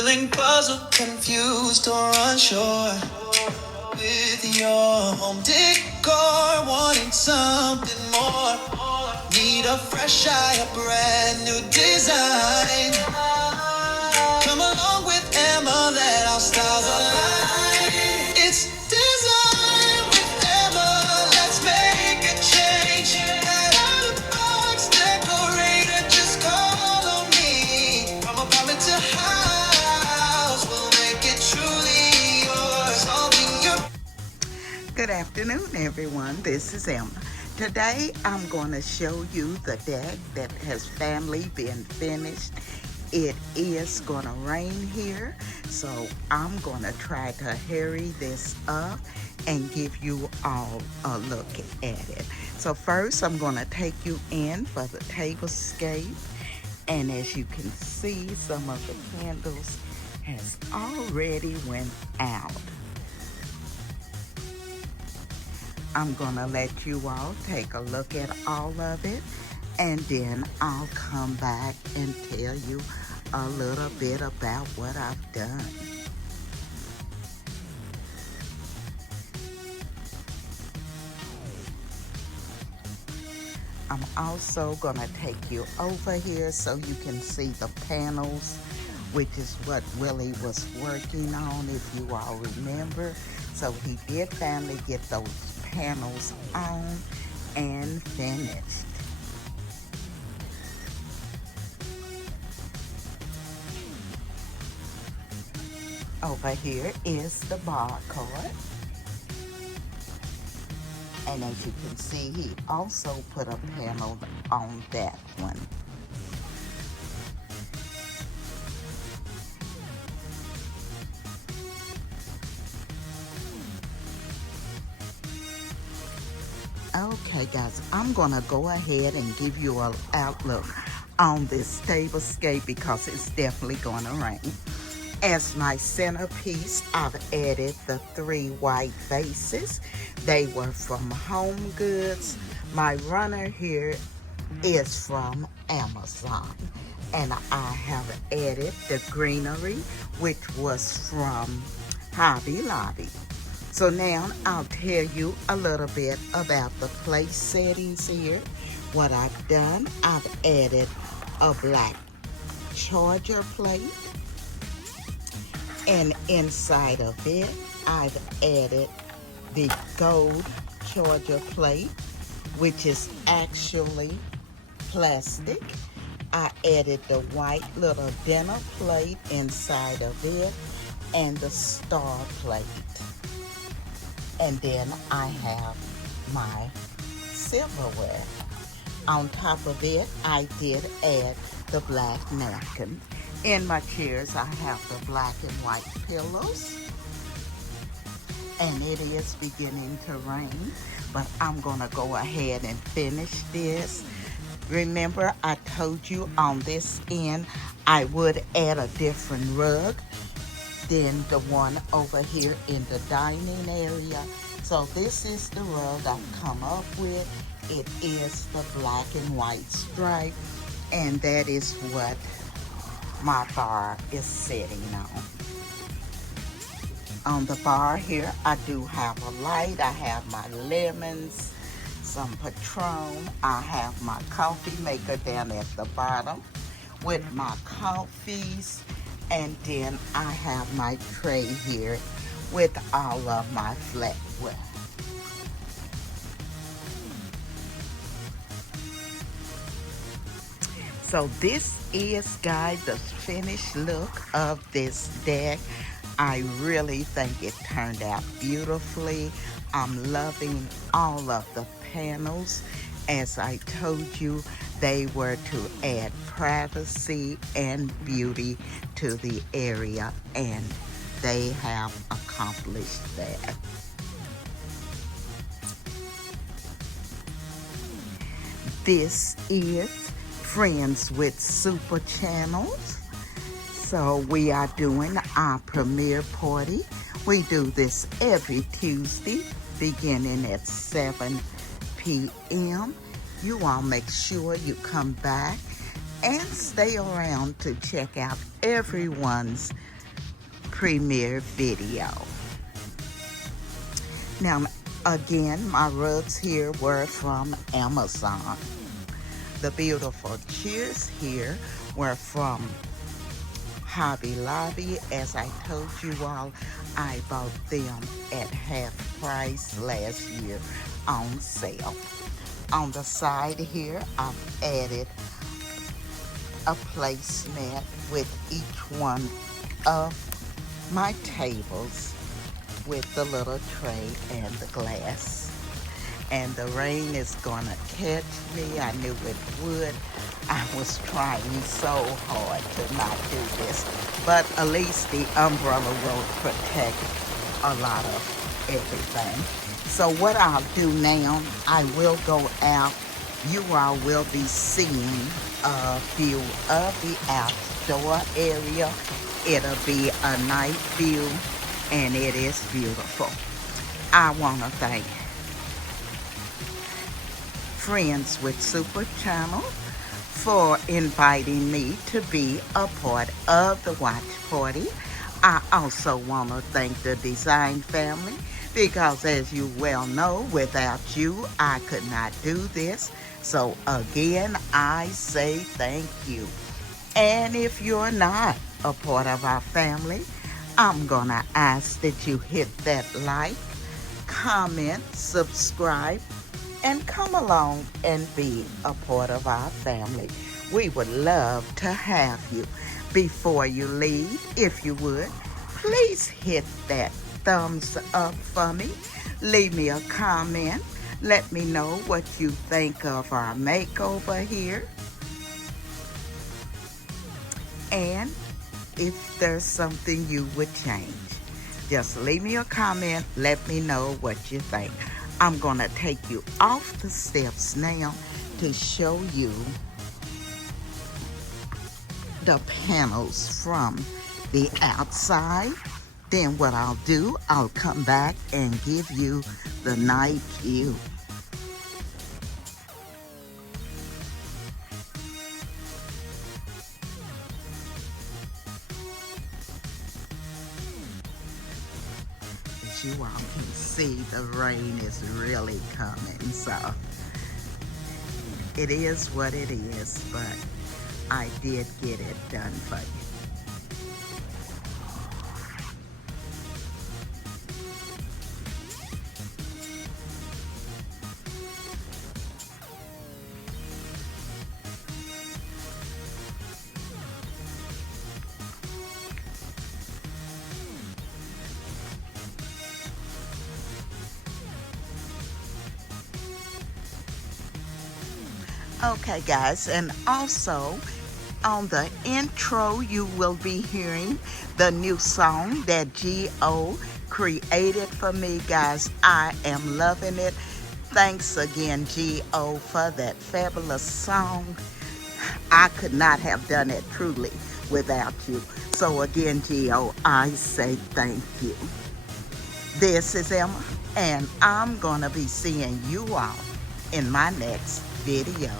Feeling puzzled, confused, or unsure with your home decor, wanting something more. Need a fresh eye, a brand new design. Come along with Emma, let our styles align. It's design with Emma, let's make a change. Head out of box decorator, just call on me. From apartment to house, we'll make it truly yours. All in your Good afternoon, everyone. This is Emma. Today, I'm going to show you the deck that has finally been finished. It is going to rain here, so I'm going to try to hurry this up and give you all a look at it. So first, I'm going to take you in for the Tablescape. And as you can see, some of the candles has already went out. I'm gonna let you all take a look at all of it, and then I'll come back and tell you a little bit about what I've done. I'm also gonna take you over here so you can see the panels, which is what Willie was working on, if you all remember. So he did finally get those panels on and finished. Over here is the barcode. And as you can see, he also put a panel on that one. Okay guys, I'm gonna go ahead and give you an outlook on this Tablescape because it's definitely gonna rain. As my centerpiece, I've added the 3 white vases. They were from Home Goods. My runner here is from Amazon. And I have added the greenery, which was from Hobby Lobby. So now I'll tell you a little bit about the place settings here. What I've done, I've added a black charger plate. And inside of it, I've added the gold charger plate, which is actually plastic. I added the white little dinner plate inside of it and the star plate. And then I have my silverware. On top of it, I did add the black napkin. In my chairs, I have the black and white pillows. And it is beginning to rain, but I'm gonna go ahead and finish this. Remember, I told you on this end, I would add a different rug than the one over here in the dining area. So this is the rug I've come up with. It is the black and white stripe, and that is what my bar is sitting on. On the bar here, I do have a light. I have my lemons, some Patron. I have my coffee maker down at the bottom with my coffees. And then I have my tray here with all of my flatware. So this is, guys, the finished look of this deck. I really think it turned out beautifully. I'm loving all of the panels. As I told you, they were to add privacy and beauty to the area, and they have accomplished that. This is Friends with Super Channels. So we are doing our premiere party. We do this every Tuesday beginning at 7 p.m. You all make sure you come back and stay around to check out everyone's premiere video. Now, again, my rugs here were from Amazon. The beautiful chairs here were from Hobby Lobby. As I told you all, I bought them at half price last year on sale. On the side here, I've added a placemat with each one of my tables with the little tray and the glass. And the rain is gonna catch me. I knew it would. I was trying so hard to not do this, but at least the umbrella will protect a lot of everything. So what I'll do now, I will go out. You all will be seeing a view of the outdoor area. It'll be a night view, and it is beautiful. I want to thank Friends with Super Channel for inviting me to be a part of the watch party. I also want to thank the design family because, as you well know, without you, I could not do this. So again, I say thank you. And if you're not a part of our family, I'm gonna ask that you hit that like, comment, subscribe, and come along and be a part of our family. We would love to have you. Before you leave, if you would, please hit that thumbs up for me. Leave me a comment. Let me know what you think of our makeover here. And if there's something you would change, just leave me a comment. Let me know what you think. I'm gonna take you off the steps now to show you the panels from the outside. Then what I'll do, I'll come back and give you the night view. As you all can see, the rain is really coming, so it is what it is, but I did get it done for you. Okay guys, and also on the intro you will be hearing the new song that G.O. created for me, guys. I am loving it. Thanks again, G.O., for that fabulous song. I could not have done it truly without you. So again, G.O., I say thank you. This is Emma, and I'm gonna be seeing you all in my next video.